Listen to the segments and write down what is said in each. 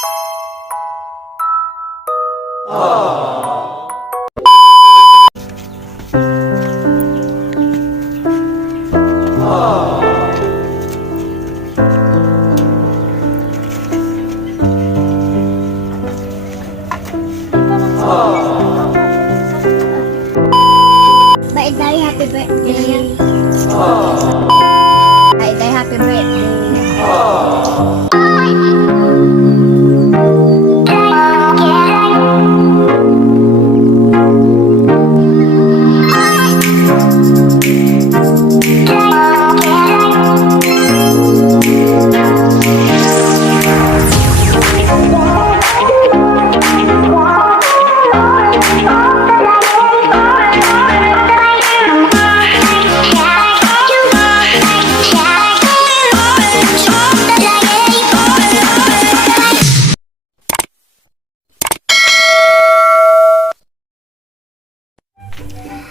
Day, happy birthday. Day, happy birthday.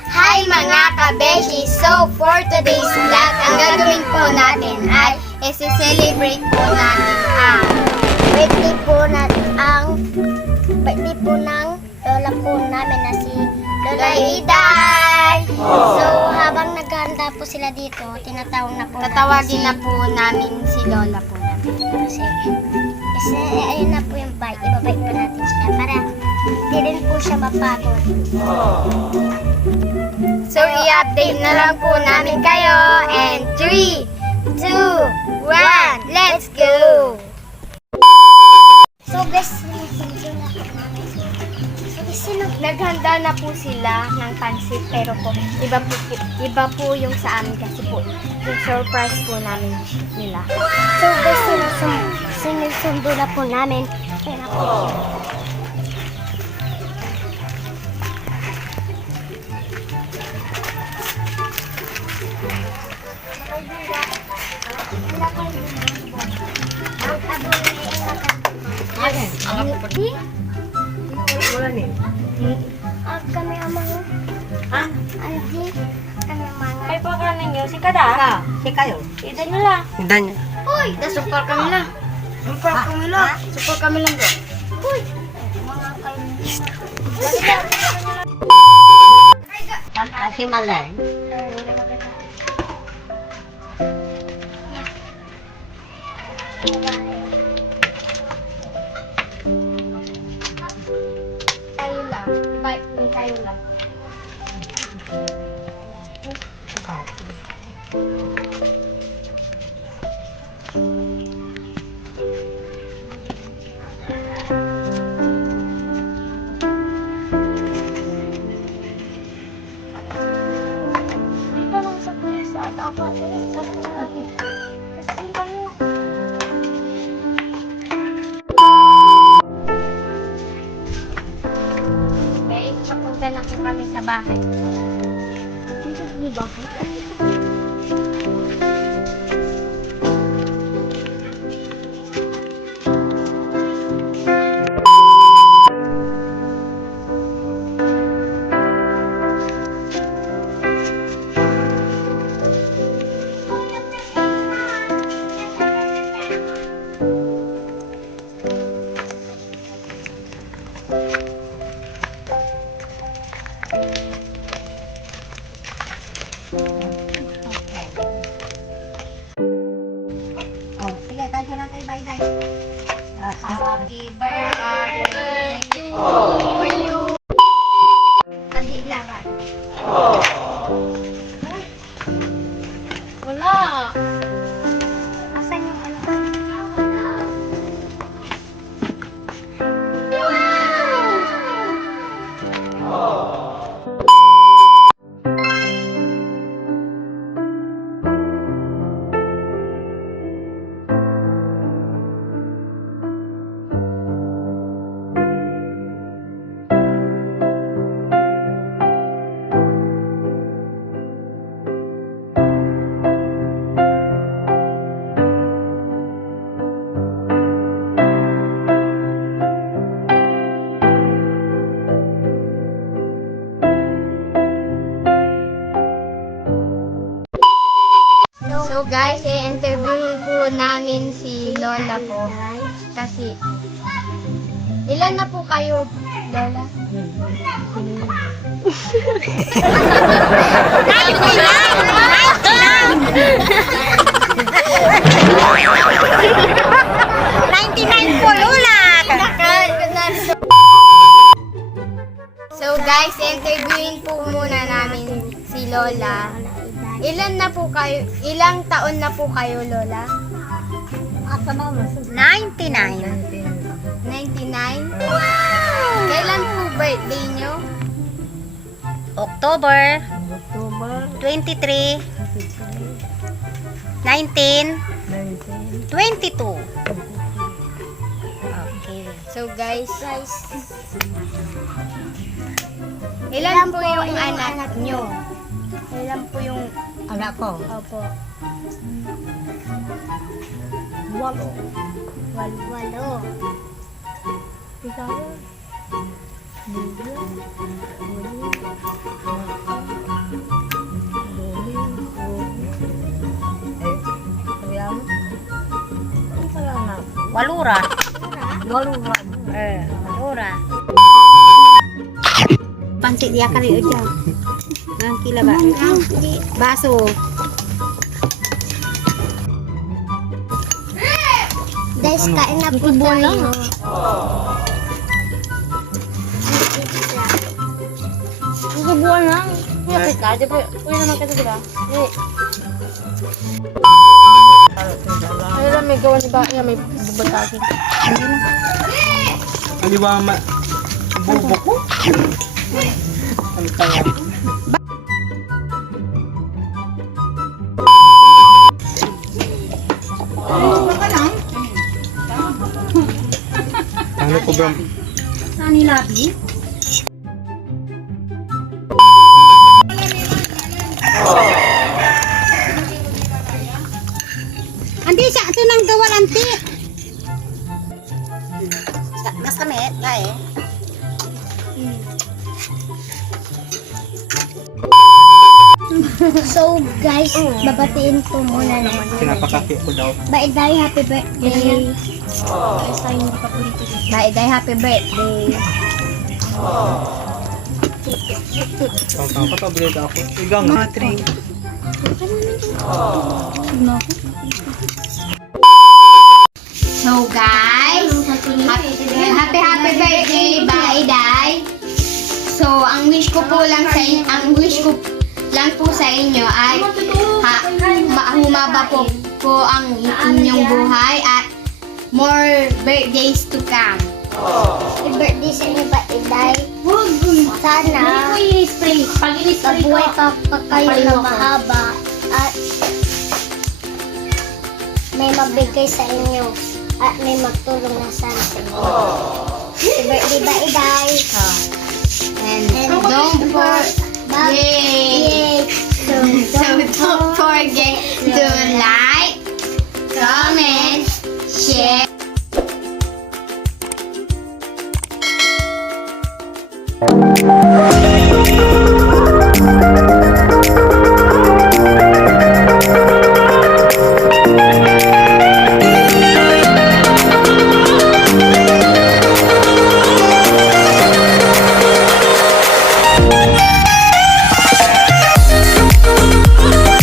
Hi mga kabeshi! So for today's vlog, ang gagawin po natin ay isi-celebrate po natin ang birthday po ng lola po namin na si Lola Iday! So habang naghahanda po sila dito, tatawagin na po namin si Lola po namin. Kasi ayun na po yung bike, ibabike po natin siya para hindi rin po siya mapagod. So, i-update na lang po namin kayo. And 3, 2, 1, let's go! So guys, naghanda na po sila ng pansit. Pero po, iba po yung sa amin kasi po, yung surprise po namin nila. So guys, sinusundo na po namin. Kaya po. Kami amang Anji, kami mga Ay po ka ninyo, si Kada. Si kayo. Ida nila. Dan. uy, Super kami lang. Super kami lang. Super kami lang bro. uy, Kasi malay. tayo lang, bike ni tayo lang. Dito lang sa pesa at ako sa pesa. Kasi ano, papunta na po kami sa bahay. Dito sa bahay? Oh, sige, tayo na tayo, bye-bye. Happy birthday to you. Hindi lang. Wala. Asan yung ano? So guys, i-interview po namin si Lola po. Kasi Ilan na po kayo, Lola? 99 po, Lola! So guys, interviewin po muna namin si Lola. Ilan na po kayo, ilang taon na po kayo, Lola? 99. 99? Kailan po birthday nyo? October 23 19 22. Okay. So guys, ilan po yung anak nyo? Ilan po yung Anak ko. opo? 8. Walo. Ikaw? Walura. Walura. Pansit dia kali aja. Nang kila ba? Baso. Guys, kain na po tayo. Subuan lang. Lapit ka aja po. Uy naman kita sila. Ay lang may gawan ba? May bubatasin. Ano ba bubo ko? Ano kaya? Ano ko bro? Sani labi? Andi siya ito nang gawal anti. Mas kami, eh. So guys, babatiin ko muna naman. Pinapakaki ko daw. Baiday, happy birthday. Baiday, happy birthday. Tawang pa tablet ako. Igang mga 3. So guys, happy birthday, Baiday. So ang wish ko po lang sa inyo ay humaba po ang inyong buhay at more birthdays to come. Happy birthday sa inyo, Baiday. Sana mabuhay pa kayo na mahaba at may mabigay sa inyo at may magtulong na sana sa inyo. Happy birthday, Baiday. And don't forget to like, comment, share.